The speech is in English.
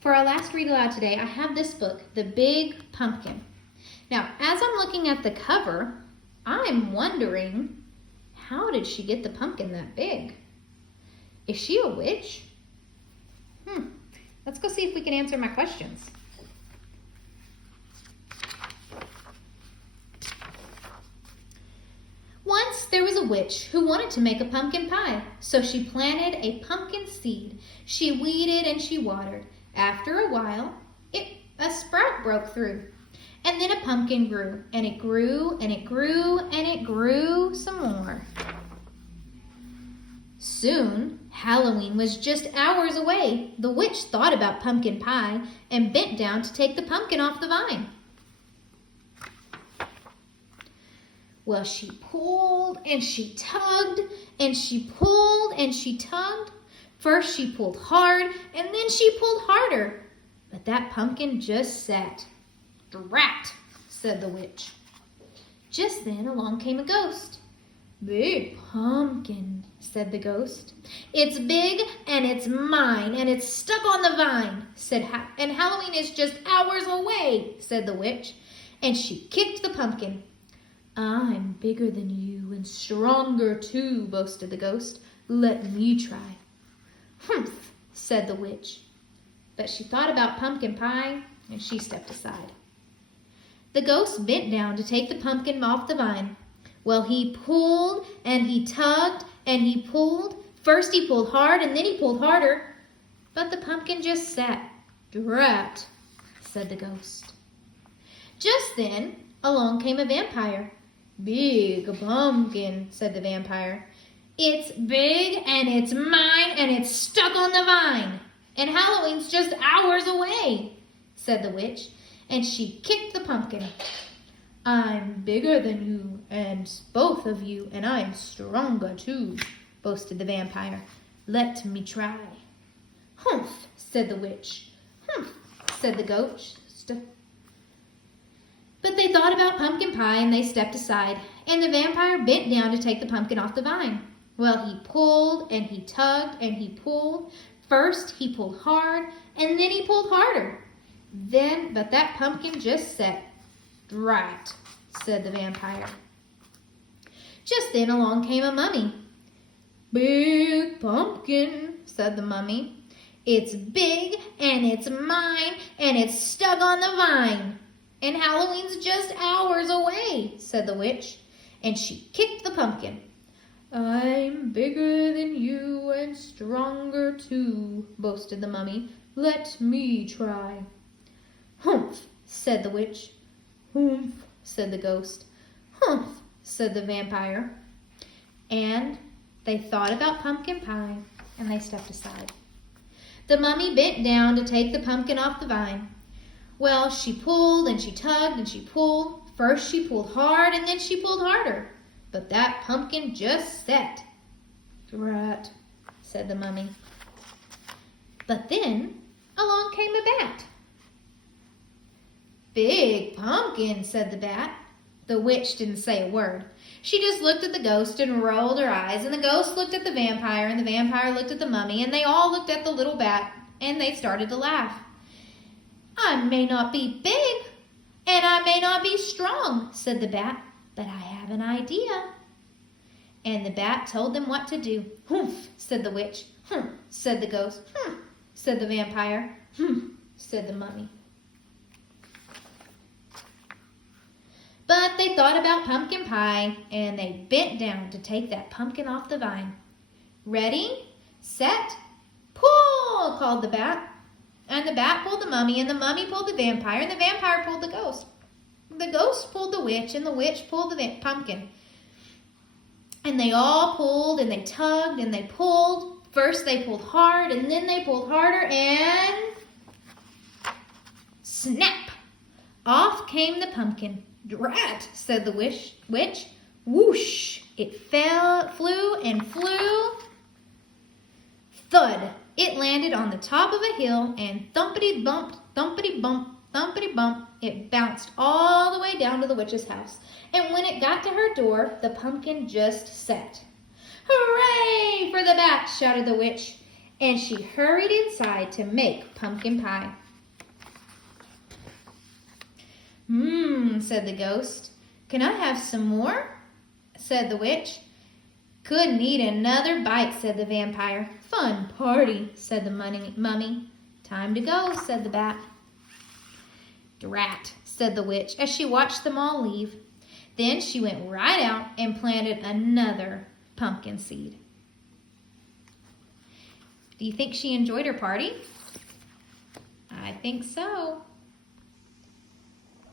For our last read aloud today, I have this book, The Big Pumpkin. Now, as I'm looking at the cover, I'm wondering, how did she get the pumpkin that big? Is she a witch? Let's go see if we can answer my questions. Once there was a witch who wanted to make a pumpkin pie, so she planted a pumpkin seed. She weeded and she watered. After a while, a sprout broke through. And then a pumpkin grew, and it grew, and it grew, and it grew some more. Soon, Halloween was just hours away. The witch thought about pumpkin pie and bent down to take the pumpkin off the vine. Well, she pulled and she tugged and she pulled and she tugged. First she pulled hard and then she pulled harder. But that pumpkin just sat. "Drat," said the witch. Just then along came a ghost. "Big pumpkin," said the ghost. "It's big and it's mine and it's stuck on the vine," and Halloween is just hours away, said the witch. And she kicked the pumpkin. "I'm bigger than you and stronger too," boasted the ghost. "Let me try." "Humph," said the witch. But she thought about pumpkin pie and she stepped aside. The ghost bent down to take the pumpkin off the vine. Well, he pulled and he tugged and he pulled. First he pulled hard and then he pulled harder. But the pumpkin just sat. "Drat," said the ghost. Just then along came a vampire. "Big pumpkin," said the vampire. "It's big and it's mine and it's stuck on the vine. And Halloween's just hours away," said the witch. And she kicked the pumpkin. "I'm bigger than you and both of you, and I'm stronger too," boasted the vampire. "Let me try." "Humph," said the witch. "Humph," said the ghost. But they thought about pumpkin pie and they stepped aside, and the vampire bent down to take the pumpkin off the vine. Well, he pulled and he tugged and he pulled. First he pulled hard and then he pulled harder. But that pumpkin just sat. "Drat," said the vampire. Just then along came a mummy. "Big pumpkin," said the mummy. "It's big and it's mine and it's stuck on the vine. And Halloween's just hours away," said the witch. And she kicked the pumpkin. "I'm bigger than you and stronger too," boasted the mummy. "Let me try." "Humph," said the witch. "Humph," said the ghost. "Humph," said the vampire. And they thought about pumpkin pie and they stepped aside. The mummy bent down to take the pumpkin off the vine. Well, she pulled and she tugged and she pulled. First she pulled hard and then she pulled harder. But that pumpkin just sat. "Drat," said the mummy. But then along came a bat. "Big pumpkin," said the bat. The witch didn't say a word. She just looked at the ghost and rolled her eyes, and the ghost looked at the vampire, and the vampire looked at the mummy, and they all looked at the little bat, and they started to laugh. "I may not be big, and I may not be strong," said the bat, "but I have an idea." And the bat told them what to do. "Humph," said the witch. "Humph," said the ghost. "Humph," said the vampire. "Humph," said the mummy. But they thought about pumpkin pie, and they bent down to take that pumpkin off the vine. "Ready, set, pull," called the bat. And the bat pulled the mummy, and the mummy pulled the vampire, and the vampire pulled the ghost. The ghost pulled the witch, and the witch pulled the pumpkin. And they all pulled, and they tugged, and they pulled. First they pulled hard, and then they pulled harder, and snap! Off came the pumpkin. "Drat," said the witch. Whoosh! It flew and flew. Thud! It landed on the top of a hill, and thumpity-bump, thumpity-bump, thumpity-bump, it bounced all the way down to the witch's house. And when it got to her door, the pumpkin just sat. "Hooray for the bat," shouted the witch. and she hurried inside to make pumpkin pie. Said the ghost. Can I have some more? Said the witch. Couldn't eat another bite, said the vampire. Fun party, said the mummy. Time to go, said the bat. Drat, said the witch as she watched them all leave. Then she went right out and planted another pumpkin seed. Do you think she enjoyed her party? I think so.